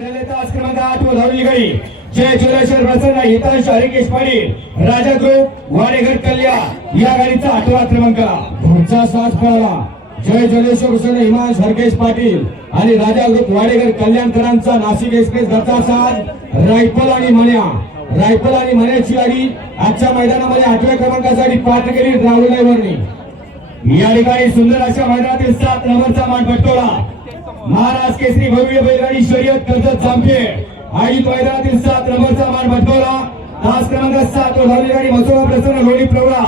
तास क्रमांक आठ वर धावली गाडी जय चोरेश्वर प्रसन्न हितांश हरिकेश पाटील राजा ग्रुप वाडेघर कल्या या गाडीचा आठवा क्रमांक. पुढचा साथ पळाला. जय जलेश्वर प्रसन्न हिमांश हरकेश पाटील आणि राजा ग्रुप वाडेघर कल्याणकरांचा नाशिक एक्सप्रेस घरचा साथ रायफल आणि मण्या. रायफल आणि मण्याची गाडी आजच्या मैदानामध्ये आठव्या क्रमांकासाठी पात्र केली राहुल या ठिकाणी सुंदर अशा मैदानातील सात नंबरचा मान पटकवला. महाराज केसरी भव्य बैलगाडी शर्यत कर्जत जामखेड. आई मैदानातील सात नंबरचा मान पटकवला तास क्रमांक सात वर गाडी मसोबा प्रसन्न लोणी प्रवळा.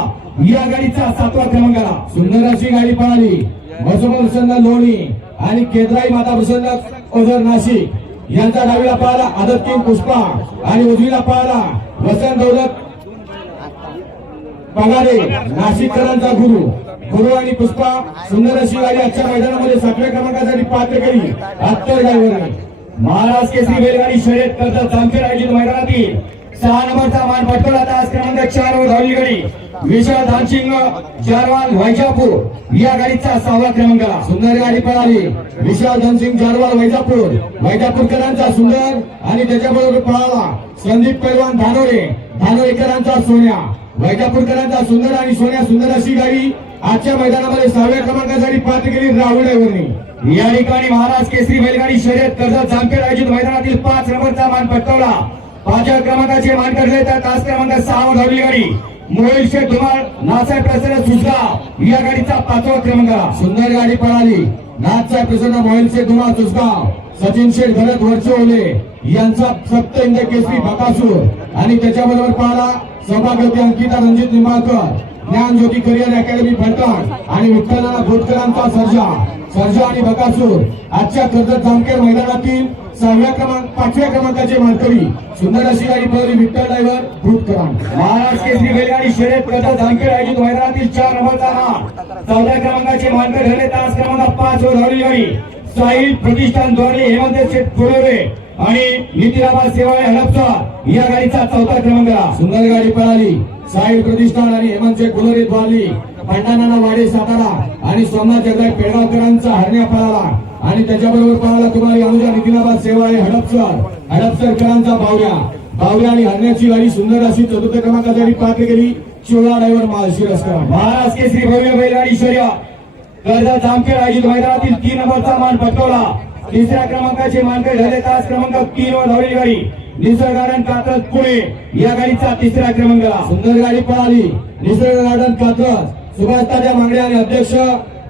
या गाडीचा सातवा क्रमांक आला सुंदर अशी गाडी पळाली. मसोबा प्रसन्न लोणी आणि केद्राई माता प्रसन्न ओझर नाशिक. यांचा डावीला पळाला आदत किंग पुष्पा आणि उजवीला पळाला वसंत दौलत पगारे नाशिककरांचा गुरु. गुरु आणि पुष्पा सुंदर अशी गाडी आजच्या मैदानामध्ये सातव्या क्रमांकासाठी पात्र केली. अत्तर ड्रायव्हरने महाराज केसरी बैलगाडी शर्यत करतात जामखेड आयोजित मैदानातील सहा नंबरचा मान पटकवला तास क्रमांक चार वर धावली गाडी. विशाल धानसिंग जारवाल वैजापूर या गाडीचा सहावा क्रमांक. सुंदर गाडी पळाली. विशाल धनसिंग जारवाल वैजापूर. वैजापूरकरांचा सुंदर आणि त्याच्याबरोबर पळाला. संदीप पैलवान धानोरे. धानोरेकरांचा सोन्या. वैजापूरकरांचा सुंदर आणि सोन्या सुंदर अशी गाडी आजच्या मैदानामध्ये सहाव्या क्रमांकासाठी पात्र केली राहुल ड्रायव्हरनी या ठिकाणी महाराज केसरी बैलगाडी शर्यत कर्जत जामखेड आयोजित मैदानातील पाच नंबरचा मान पटकावला. पाचव्या क्रमांकाचे मान करले तर तास क्रमांक सहा धावली गाडी. मोहिल शेख धुमाळ नासाहेब प्रसन्न सुजला. या गाडीचा पाचवा क्रमांक. सुंदर गाडी पळाली. नाथसाहेब प्रसन्न मोहिल धुमाळ सुसगाव सचिन शेठ भरत वरचोले यांचा सप्त इंद केसरी बकासूर. आणि त्याच्याबरोबर पाहिला सभापती अंकिता रणजित निंबाळकर. ज्ञान ज्योती करिअर अकॅडमी फलटण आणि विठ्ठलनाना घोटकरांचा सर्जा. सर्जा आणि बकासूर. आजच्या कर्जत जामखेड मैदानातील सहाव्या क्रमांक पाचव्या क्रमांकाचे मानकरी सुंदर अशी आणि पळवली विठ्ठल ड्रायव्हर घोटकरां महाराष्ट्र केसरी बैलगाडी शर्यत कर्जत जामखेड आयोजित मैदानातील चार नंबरचा चौदा क्रमांकाचे मानकर ठरले. तास क्रमांक पाच वर धावली गाडी. साहिल प्रतिष्ठानद्वारे हेमंत शेठ फुलोरे आणि नितीराबाद सेवाळे हडपचा या गाडीचा चौथा क्रमांक. सुंदर गाडी पळाली. साहिल प्रतिष्ठान आणि हेमंत शेठ वाली पंडाना पंढानाना वाडे सातारा आणि सोमनाथ जगदाय पेडगावकरांचा हरण्या पळाला. आणि त्याच्याबरोबर पळाला तुम्हाला अनुजा नितीनाबाद सेवाळे हडपसर. हडपसरकरांचा बावऱ्या बावऱ्या आणि हरण्याची गाडी सुंदर अशी चतुर्थ क्रमांकासाठी पात्र केली. चिवळा ड्रायव्हर माळशिरस्कर महाराज केसरी भव्य बैलगाडी शर्यत. कर्जत जामखेड आयोजित मैदानातील तीन नंबरचा मान पटकवला. तिसऱ्या क्रमांकाचे मानकर झाले. तास क्रमांक तीन वर धावलेली गाडी निसर्ग गार्डन कात्रज पुणे. या गाडीचा तिसरा क्रमांक सुंदर गाडी पळाली. निसर्ग गार्डन कात्रज. सुभाष तात्या मांगडे आणि अध्यक्ष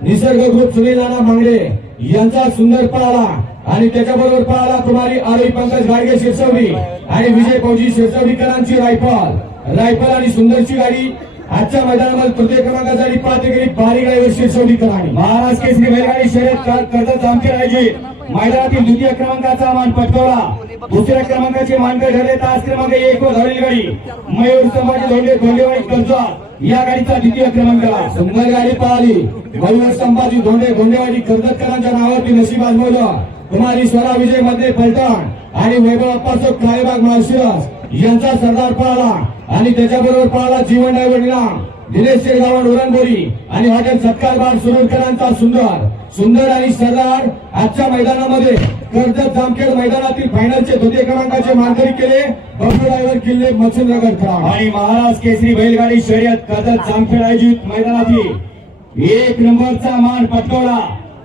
निसर्ग ग्रुप सुनील नाना मांगडे यांचा सुंदर पळाला. आणि त्याच्याबरोबर पळाला कुमारी आरोही पंकज गाडगे शिरसवडी आणि विजय फौजी शिरसवडीकरांची रायफल. रायफल आणि सुंदरची गाडी. आजच्या मैदानामध्ये तृतीय क्रमांकासाठी पात्र केली बारी ड्रायव्हर शिरसवडी कराणी महाराज केसरी बैलगाडी शर्यत कर- कर्जत जामखेड आयोजित. मैदानातील द्वितीय क्रमांकाचा मान पटकवला. दुसऱ्या क्रमांकाचे मानकर ठरले तास क्रमांक एक वर धावलेली गाडी. मयूर संभाजी धोंडे धोंडेवाडी कर्जत या गाडीचा द्वितीय क्रमांकाला सुंदर गाडी पळाली मयूर संभाजी धोंडे धोंडेवाडी कर्जतकरांच्या नावावरती नशीब आजमवलं. कुमारी स्वरा विजयमध्ये पलटण आणि वैभव अप्पासोब काळेबाग माळशिरस यांचा सरदार पळाला आणि त्याच्याबरोबर पळाला जीवन ड्रायव्हर निलाम दिनेश शेगावण उरणबोरी आणि हॉटेल सत्कार बार सुरूरकरांचा सुंदर. सुंदर आणि सरदार आजच्या मैदानामध्ये कर्जत जामखेड मैदानातील फायनलचे द्वितीय क्रमांकाचे मानकरी केले. बबलू ड्रायव्हर किल्ले मच्छिंद्रगड आणि महाराज केसरी बैलगाडी शर्यत कर्जत जामखेड आयोजित मैदानातील एक नंबरचा मान पटकवला.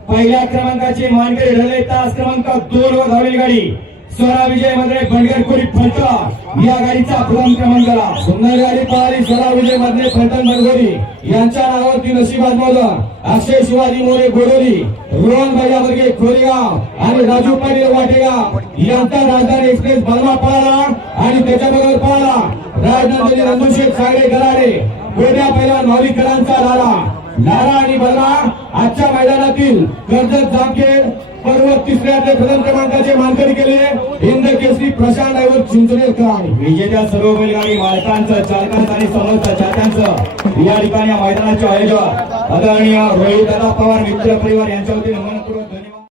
पहिल्या क्रमांकाचे मानकरी ठरले तास क्रमांक दोन वर धावेल गाडी. स्वरा विजय मधले बनगरपुरी फलटण. या गाडीचा प्रथम क्रमांकाला सुंदर गाडी पळाली स्वरा विजय मधले फलटण बडगोरी यांच्या नावावरती नशिबात मोदन अक्षय शिवाजी मोरे गोडोली. रोहन भैया वर्गे खोरेगाव. आणि राजू पाटील वाटेगाव. यांचा राजधानी एक्सप्रेस बलमा पळाला आणि त्याच्याबरोबर पळाला. राजधानी रणजित सागरे गराडे. गोड्या पहिला नॉलिकरांचा लारा. लारा आणि बलमा आजच्या मैदानातील कर्जत जामखेड पर्वत तिसऱ्या ते प्रथम क्रमांकाचे मानकरी केले. हिंद केसरी प्रशांत ड्रायव्हर चिंचणेकर. विजेत्या सर्व बैलगाडी मालकांचं चालकांचं आणि समोरच्या चाहत्यांचं या ठिकाणी मैदानाचे आयोजक आदरणीय रोहित दादा पवार मित्र परिवार यांच्या वतीने